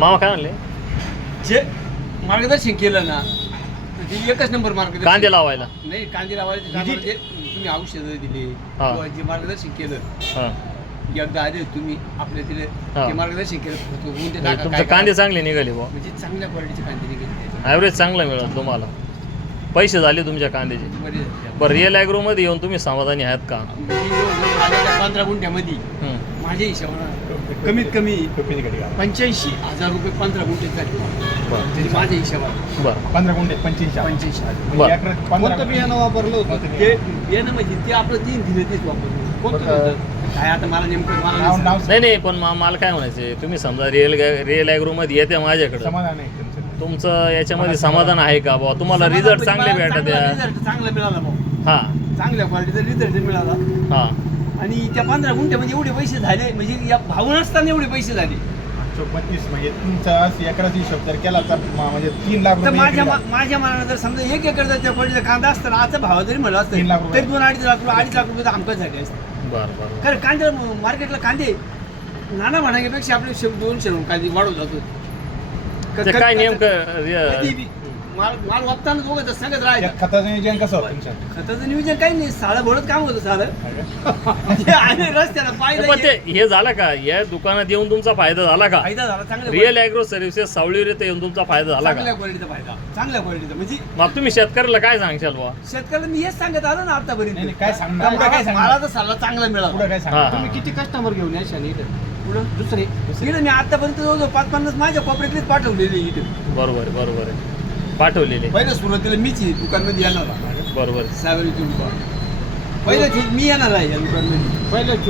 मामा काय म्हणले? जे मार्गदर्शन केलं ना तर ते एकच नंबर मार्गदर्शन. कांदे लावायला नाही, कांदे लावायचे कामाला जे तुम्ही औषधं दिले हा. किंवा जे मार्गदर्शन केलं हां एकदा आले तुम्ही आपल्या तिथे हा. ते मार्गदर्शन केलं कोणते म्हणजे टाका, तुमचे काय कांदे करा. चांगले निघाले बुवा, म्हणजे चांगल्या क्वालिटीचे कांदे निघाले ॲव्हरेज चांगलं मिळालं तुम्हाला, पैसे झाले तुमच्या कांद्याचे. बरे. बरं रिअल ॲग्रोमध्ये येऊन तुम्ही समाधानी आहात का? 15 गुंठ्यामध्ये हं. माझ्या हिशोबानं कमीत कमी 85,000 रुपये 15 गुंठे झाले बरं म्हणजे माझ्या हिशोबानं बरं 15 गुंठे 85 बरं. कोणतं बियाणं वापरलं होतं ते बियाणं म्हणजे ते आपलं 3 दिले तेच वापरलं कोणतं होतं? काय आता मला नेमकं मला नाव नाही नाव नाही नाही पण मला काय म्हणायचे, तुम्ही समजा रिअल ॲग्रोमध्ये येते माझ्याकडं, समाधान आहे तुमचं. तुमचं याच्यामध्ये समाधान आहे का बुवा? तुम्हाला समाधान रिझल्ट म्हणजे चांगले मला भेटत चांगला आहे? result चांगला मिळाला भाऊ, हां चांगल्या क्वालिटीचा रिझल्ट मिळाला. हां आणि त्या 15 गुंठ्यामध्ये एवढे पैसे झाले म्हणजे या भाऊ नसताना एवढे पैसे झाले. 832 म्हणजे तुमचा एकराचा हिशोब जर केला तर म्हणजे 3 लाख तर रुपये माझ्या एकरी माझ्या मनाला जर समजा 1 एकर जर त्या क्वालिटीचा कांदा असताना आता भाव जरी म्हणला 3 लाख असतं रुपये. तरी 2-2.5 लाख रुपये 2.5 लाख रुपये तर आमकाच झाले असते. बरं बरं कारण कांद्या मार्केटला कांदे नाना म्हणाण्यापेक्षा आपले 200 कांदे वाढवत जातो. ते काय नेमकं कधी बी माल माल वापताना दोघं तर सांगत त्या राहायचं. खताचं नियोजन कसं होतं तुमच्या? खताचं नियोजन काही नाही, साधं भोळत काम होतं साधं. म्हणजे आणि रस्त्याला पाहिलं पण ते हे झालं का, या दुकानात येऊन तुमचा फायदा झाला का? फायदा झाला चांगला. रिअल ॲग्रो सर्व्हिसेस सावळीवर येते येऊन तुमचा फायदा झाला चांगल्या का? क्वालिटीचा फायदा, चांगल्या क्वालिटीचा म्हणजे मग तुम्ही शेतकऱ्याला काय सांगशाल बुवा? शेतकऱ्याला मी हेच सांगत आलो ना आतापर्यंत. नाही, काय सांगणार? मला- काय सांगणार? मला तर सल्ला चांगला पुढं मिळाला. काय हां सांगा हां तुम्ही किती कस्टमर घेऊन यायचे इथं पुढं दुसरे इकडे मी आतापर्यंत जवळजवळ 5-50 माझ्या कॉपरेटलीच पाठवलेली इथे. बरोबर आहे बरोबर आहे, पाठवलेले पहिलं सुरुवातीला मीच आहे दुकानमध्ये येणार आहे. बरोबर आहे. सावरीची दुकान पहिलं मी येणार आहे या दुकानमध्ये. पहिलं